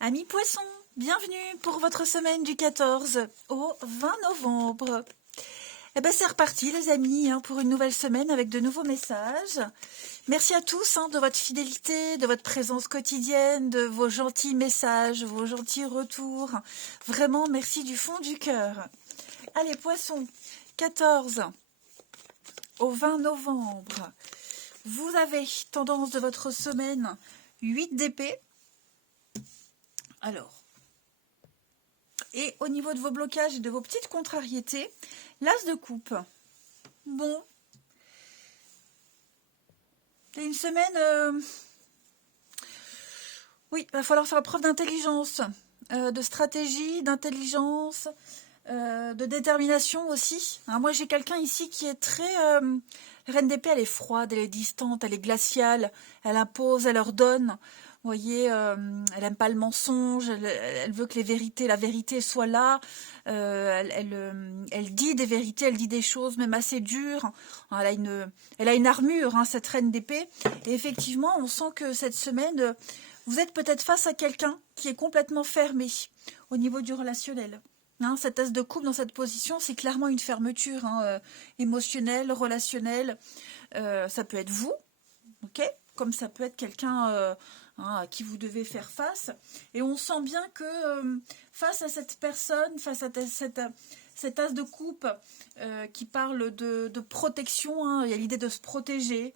Amis poissons, bienvenue pour votre semaine du 14 au 20 novembre. Eh ben c'est reparti les amis pour une nouvelle semaine avec de nouveaux messages. Merci à tous de votre fidélité, de votre présence quotidienne, de vos gentils messages, vos gentils retours. Vraiment merci du fond du cœur. Allez poissons, 14 au 20 novembre. Vous avez tendance de votre semaine 8 d'épée. Alors, et au niveau de vos blocages et de vos petites contrariétés, l'as de coupe. Bon, c'est une semaine... Oui, il va falloir faire preuve d'intelligence, de stratégie, d'intelligence, de détermination aussi. Hein, moi, j'ai quelqu'un ici qui est très... La reine d'épée, elle est froide, elle est distante, elle est glaciale, elle impose, elle ordonne. Vous voyez, elle aime pas le mensonge, elle veut que la vérité soit là. Elle dit des vérités, elle dit des choses même assez dures. Elle a une armure, cette reine d'épée. Et effectivement, on sent que cette semaine, vous êtes peut-être face à quelqu'un qui est complètement fermé au niveau du relationnel. Cette as de coupe dans cette position, c'est clairement une fermeture émotionnelle, relationnelle. Ça peut être vous, ok, comme ça peut être quelqu'un à qui vous devez faire face. Et on sent bien que face à cette personne, face à cette as de coupe qui parle de protection, il y a l'idée de se protéger.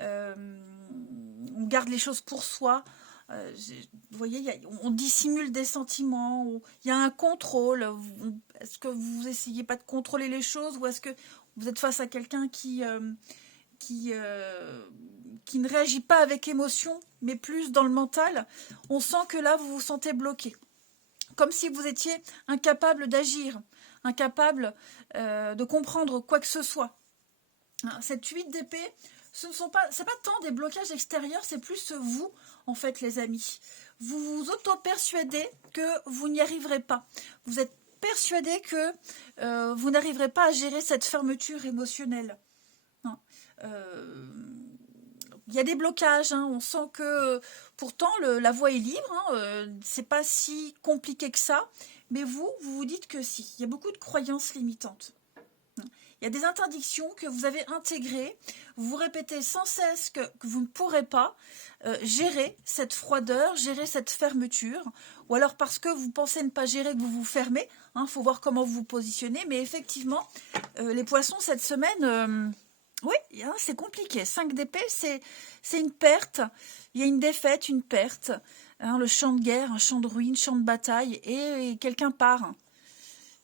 On garde les choses pour soi. Vous voyez, on dissimule des sentiments, il y a un contrôle. Est-ce que vous essayez pas de contrôler les choses ou est-ce que vous êtes face à quelqu'un qui ne réagit pas avec émotion, mais plus dans le mental? On sent que là, vous vous sentez bloqué. Comme si vous étiez incapable d'agir, incapable de comprendre quoi que ce soit. Cette 8 d'épée, c'est pas tant des blocages extérieurs, c'est plus vous, en fait, les amis. Vous vous auto-persuadez que vous n'y arriverez pas. Vous êtes persuadé que vous n'arriverez pas à gérer cette fermeture émotionnelle. Il y a des blocages, on sent que pourtant la voie est libre, c'est pas si compliqué que ça, mais vous dites que si. Il y a beaucoup de croyances limitantes. Il y a des interdictions que vous avez intégrées. Vous vous répétez sans cesse que vous ne pourrez pas gérer cette froideur, gérer cette fermeture. Ou alors parce que vous pensez ne pas gérer, que vous vous fermez. Faut voir comment vous vous positionnez. Mais effectivement, les poissons, cette semaine... oui, c'est compliqué. 5 d'épée, c'est une perte. Il y a une défaite, une perte. Le champ de guerre, un champ de ruine, champ de bataille. Et quelqu'un part.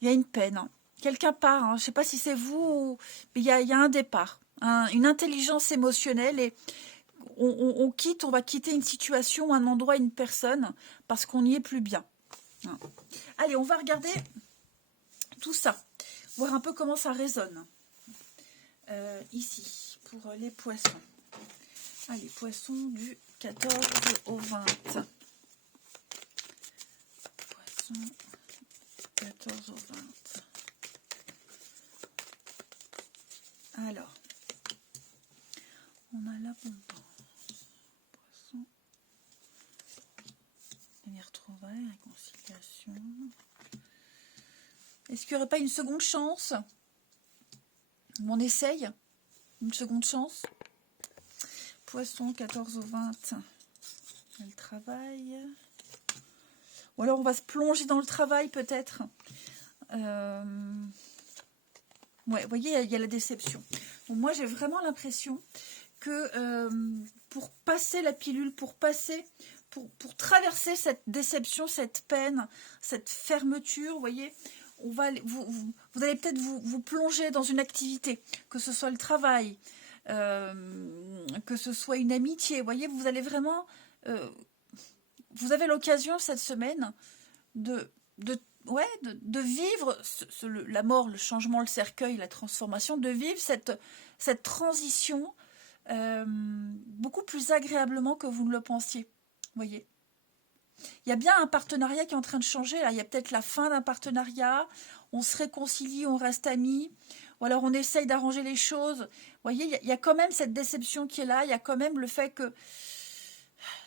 Il y a une peine. Quelqu'un part, je ne sais pas si c'est vous, mais il y a un départ, une intelligence émotionnelle et on va quitter une situation, un endroit, une personne, parce qu'on n'y est plus bien. Allez, on va regarder tout ça, voir un peu comment ça résonne. Ici, pour les poissons. Allez, poissons du 14 au 20. Poissons 14 au 20. Alors, on a l'abondance, poisson, les retrouvailles, réconciliation. Est-ce qu'il n'y aurait pas une seconde chance? On essaye une seconde chance. Poisson 14 au 20, le travail. Ou alors on va se plonger dans le travail peut-être. Ouais, vous voyez, il y a la déception. Donc moi, j'ai vraiment l'impression que pour passer la pilule, pour traverser cette déception, cette peine, cette fermeture, vous voyez, vous allez peut-être vous plonger dans une activité, que ce soit le travail, que ce soit une amitié. Vous voyez, vous allez vraiment... vous avez l'occasion cette semaine de vivre la mort, le changement, le cercueil, la transformation, de vivre cette transition beaucoup plus agréablement que vous ne le pensiez. Vous voyez, il y a bien un partenariat qui est en train de changer. Là. Il y a peut-être la fin d'un partenariat, on se réconcilie, on reste amis, ou alors on essaye d'arranger les choses. Vous voyez, il y a quand même cette déception qui est là, il y a quand même le fait que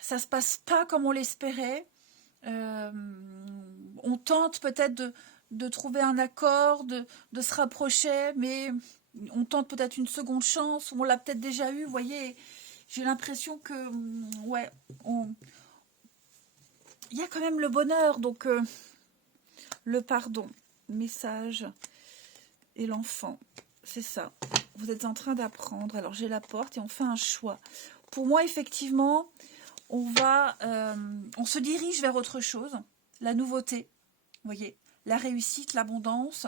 ça ne se passe pas comme on l'espérait. Euh, on tente peut-être de trouver un accord, de se rapprocher, mais on tente peut-être une seconde chance, ou on l'a peut-être déjà eu, vous voyez. J'ai l'impression que, ouais, il y a quand même le bonheur, donc le pardon, message et l'enfant, c'est ça. Vous êtes en train d'apprendre, alors j'ai la porte et on fait un choix. Pour moi, effectivement, on se dirige vers autre chose, la nouveauté, vous voyez, la réussite, l'abondance.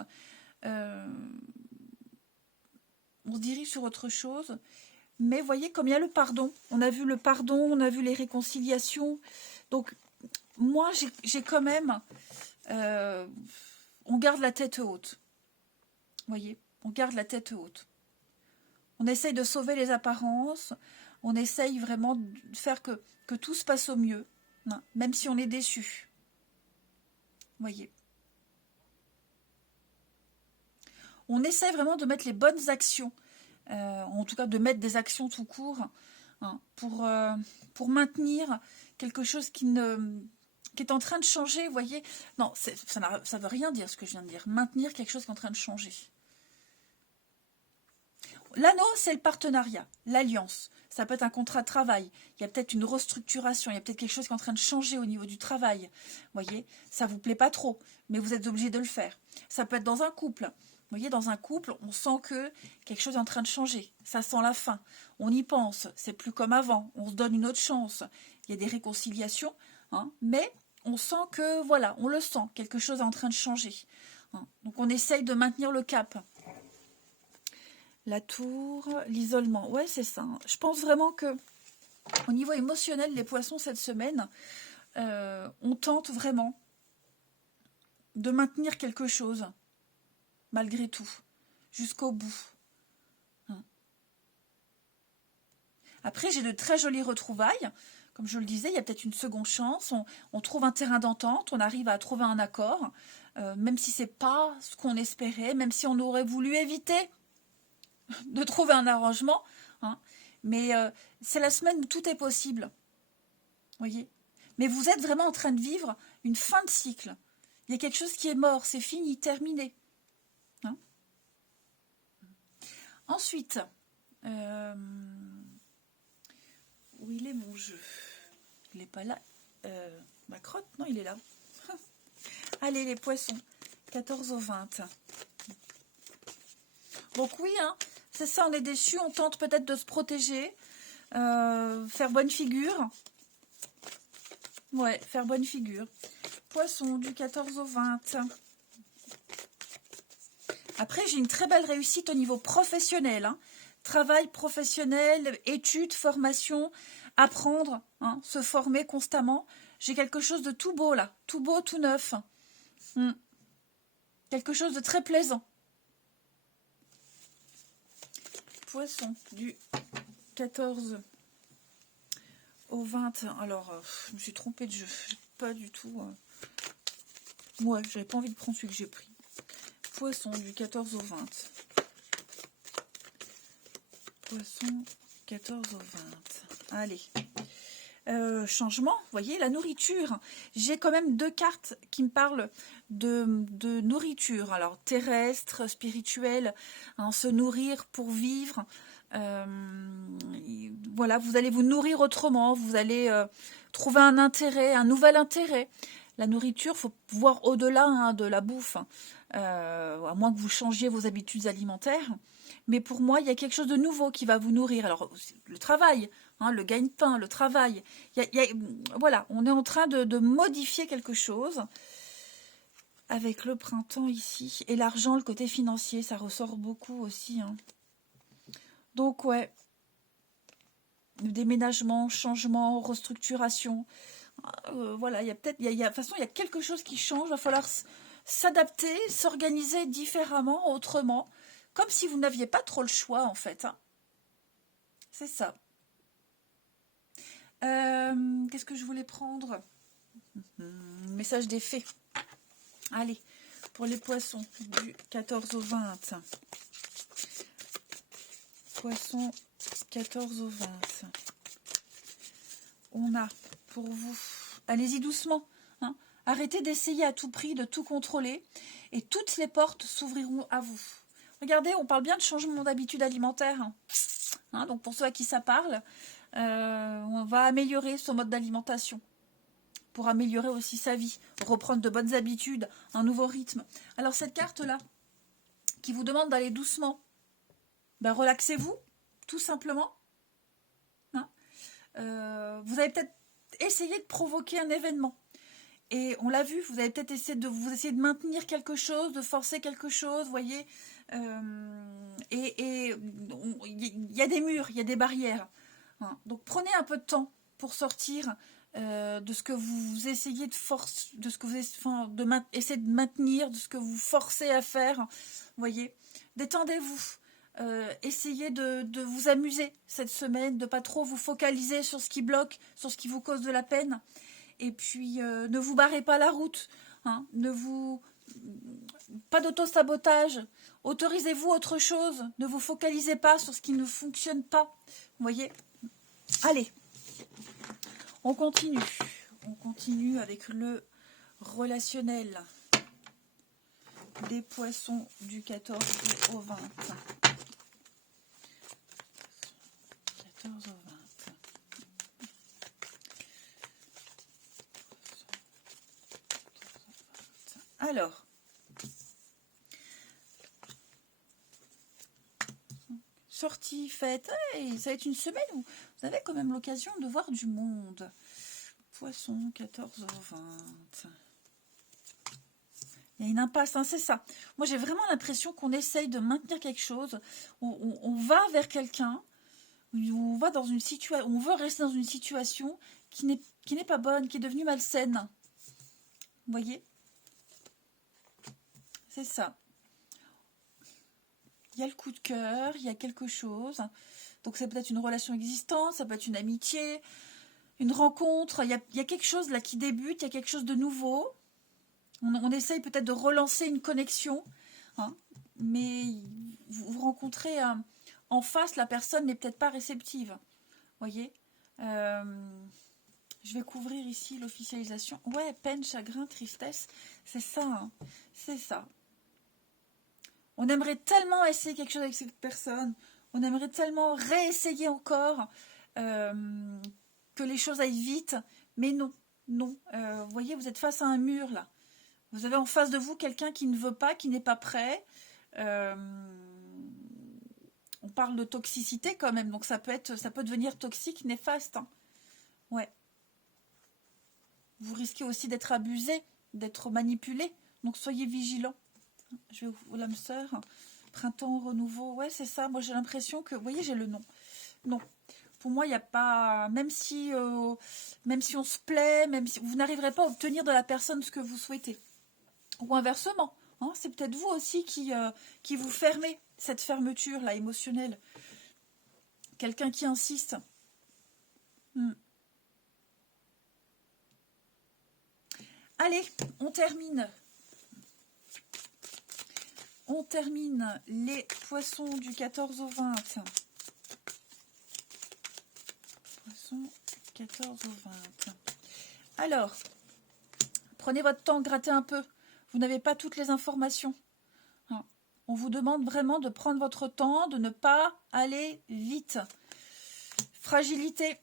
euh, on se dirige sur autre chose. Mais vous voyez, comme il y a le pardon, on a vu le pardon, on a vu les réconciliations. Donc, moi, j'ai quand même... on garde la tête haute. Vous voyez, on garde la tête haute. On essaye de sauver les apparences. On essaye vraiment de faire que tout se passe au mieux, hein, même si on est déçu. Vous voyez. On essaye vraiment de mettre les bonnes actions. En tout cas, de mettre des actions tout court, hein, pour maintenir quelque chose qui est en train de changer, vous voyez. Non, ça ne veut rien dire ce que je viens de dire. Maintenir quelque chose qui est en train de changer. L'anneau, c'est le partenariat, l'alliance. Ça peut être un contrat de travail. Il y a peut-être une restructuration. Il y a peut-être quelque chose qui est en train de changer au niveau du travail. Vous voyez, ça ne vous plaît pas trop, mais vous êtes obligé de le faire. Ça peut être dans un couple. Vous voyez, dans un couple, on sent que quelque chose est en train de changer. Ça sent la fin. On y pense. C'est plus comme avant. On se donne une autre chance. Il y a des réconciliations, hein, mais on sent que, voilà, on le sent. Quelque chose est en train de changer, hein. Donc, on essaye de maintenir le cap. La tour, l'isolement. Ouais, c'est ça. Je pense vraiment que au niveau émotionnel, les poissons, cette semaine, on tente vraiment de maintenir quelque chose, malgré tout, jusqu'au bout. Hein. Après, j'ai de très jolies retrouvailles. Comme je le disais, il y a peut-être une seconde chance. On trouve un terrain d'entente, on arrive à trouver un accord, même si c'est pas ce qu'on espérait, même si on aurait voulu éviter de trouver un arrangement, hein. Mais c'est la semaine où tout est possible, voyez. Mais vous êtes vraiment en train de vivre une fin de cycle. Il y a quelque chose qui est mort, c'est fini, terminé, hein. Ensuite, euh, où il est mon jeu? Il n'est pas là. Ma crotte, non, il est là. Allez, les poissons, 14 au 20. Donc oui, hein, c'est ça, on est déçus, on tente peut-être de se protéger, faire bonne figure. Ouais, faire bonne figure. Poisson, du 14 au 20. Après, j'ai une très belle réussite au niveau professionnel, hein. Travail professionnel, études, formation, apprendre, hein, se former constamment. J'ai quelque chose de tout beau là, tout beau, tout neuf. Quelque chose de très plaisant. Poisson, du 14 au 20. Alors, je me suis trompée de jeu. Pas du tout. Ouais, j'avais pas envie de prendre celui que j'ai pris. Poisson, du 14 au 20. Poisson, 14 au 20. Allez. Changement, vous voyez, la nourriture. J'ai quand même deux cartes qui me parlent de nourriture. Alors, terrestre, spirituelle, hein, se nourrir pour vivre. Voilà, vous allez vous nourrir autrement. Vous allez trouver un intérêt, un nouvel intérêt. La nourriture, il faut voir au-delà, hein, de la bouffe, hein. À moins que vous changiez vos habitudes alimentaires. Mais pour moi, il y a quelque chose de nouveau qui va vous nourrir. Alors, le travail, hein, le gagne-pain, le travail. Voilà, on est en train de modifier quelque chose. Avec le printemps ici. Et l'argent, le côté financier, ça ressort beaucoup aussi, hein. Donc, ouais. Déménagement, changement, restructuration. Voilà, il y a peut-être... de toute façon, il y a quelque chose qui change. Il va falloir s'adapter, s'organiser différemment, autrement. Comme si vous n'aviez pas trop le choix, en fait, hein. C'est ça. Qu'est-ce que je voulais prendre? Message des fées. Allez, pour les poissons, du 14 au 20. Poissons, 14 au 20. On a pour vous... Allez-y doucement, hein. Arrêtez d'essayer à tout prix de tout contrôler et toutes les portes s'ouvriront à vous. Regardez, on parle bien de changement d'habitude alimentaire. Hein, donc pour ceux à qui ça parle, on va améliorer son mode d'alimentation pour améliorer aussi sa vie, reprendre de bonnes habitudes, un nouveau rythme. Alors cette carte-là, qui vous demande d'aller doucement, ben relaxez-vous, tout simplement. Hein, vous avez peut-être essayé de provoquer un événement. Et on l'a vu, vous avez peut-être essayé de maintenir quelque chose, de forcer quelque chose, vous voyez. Il y a des murs, il y a des barrières. Hein. Donc prenez un peu de temps pour sortir de ce que vous essayez de force, de ce que vous essayez de maintenir, de ce que vous forcez à faire. Vous voyez, détendez-vous. Essayez de vous amuser cette semaine, de pas trop vous focaliser sur ce qui bloque, sur ce qui vous cause de la peine. Et puis, ne vous barrez pas la route. Hein, pas d'auto-sabotage. Autorisez-vous autre chose. Ne vous focalisez pas sur ce qui ne fonctionne pas. Vous voyez ? Allez, on continue. On continue avec le relationnel des poissons du 14 au 20. 14 au 20. Alors, sortie, fête, hey, ça va être une semaine où vous avez quand même l'occasion de voir du monde. Poisson, 14 au 20. Il y a une impasse, hein, c'est ça. Moi, j'ai vraiment l'impression qu'on essaye de maintenir quelque chose. On va vers quelqu'un, on va dans une situation, on veut rester dans une situation qui n'est pas bonne, qui est devenue malsaine. Vous voyez ? C'est ça. Il y a le coup de cœur, il y a quelque chose. Donc, c'est peut-être une relation existante, ça peut être une amitié, une rencontre. Il y a quelque chose là qui débute, il y a quelque chose de nouveau. On essaye peut-être de relancer une connexion. Hein, mais vous rencontrez en face, la personne n'est peut-être pas réceptive. Vous voyez ? Je vais couvrir ici l'officialisation. Ouais, peine, chagrin, tristesse. C'est ça. Hein, c'est ça. On aimerait tellement essayer quelque chose avec cette personne, on aimerait tellement réessayer encore que les choses aillent vite, mais non, non. Vous voyez, vous êtes face à un mur là. Vous avez en face de vous quelqu'un qui ne veut pas, qui n'est pas prêt. On parle de toxicité quand même, donc ça peut devenir toxique, néfaste. Hein. Ouais. Vous risquez aussi d'être abusé, d'être manipulé, donc soyez vigilants. Je vais ouvrir l'âme sœur. Printemps, renouveau. Ouais, c'est ça. Moi, j'ai l'impression que... Vous voyez, j'ai le nom. Non. Pour moi, il n'y a pas... Même si on se plaît, même si vous n'arriverez pas à obtenir de la personne ce que vous souhaitez. Ou inversement. Hein, c'est peut-être vous aussi qui vous fermez. Cette fermeture-là, émotionnelle. Quelqu'un qui insiste. Allez, on termine. On termine les poissons du 14 au 20. Poissons 14 au 20. Alors, prenez votre temps, grattez un peu. Vous n'avez pas toutes les informations. Hein. On vous demande vraiment de prendre votre temps, de ne pas aller vite. Fragilité.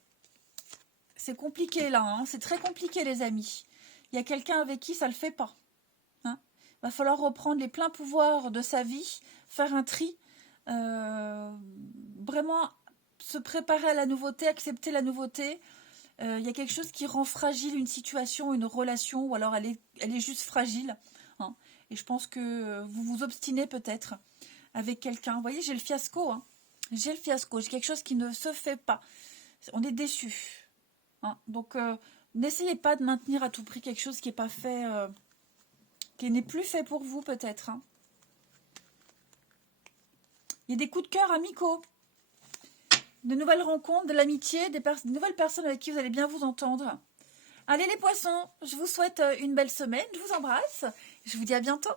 C'est compliqué là, hein. C'est très compliqué les amis. Il y a quelqu'un avec qui ça ne le fait pas. Il va falloir reprendre les pleins pouvoirs de sa vie, faire un tri, vraiment se préparer à la nouveauté, accepter la nouveauté. Il y a quelque chose qui rend fragile une situation, une relation, ou alors elle est juste fragile. Hein. Et je pense que vous vous obstinez peut-être avec quelqu'un. Vous voyez, j'ai le fiasco. Hein. J'ai le fiasco, j'ai quelque chose qui ne se fait pas. On est déçu. Hein. Donc, n'essayez pas de maintenir à tout prix quelque chose qui n'est pas fait... qui n'est plus fait pour vous peut-être. Hein. Il y a des coups de cœur amicaux, de nouvelles rencontres, de l'amitié, de nouvelles personnes avec qui vous allez bien vous entendre. Allez les poissons, je vous souhaite une belle semaine, je vous embrasse, je vous dis à bientôt.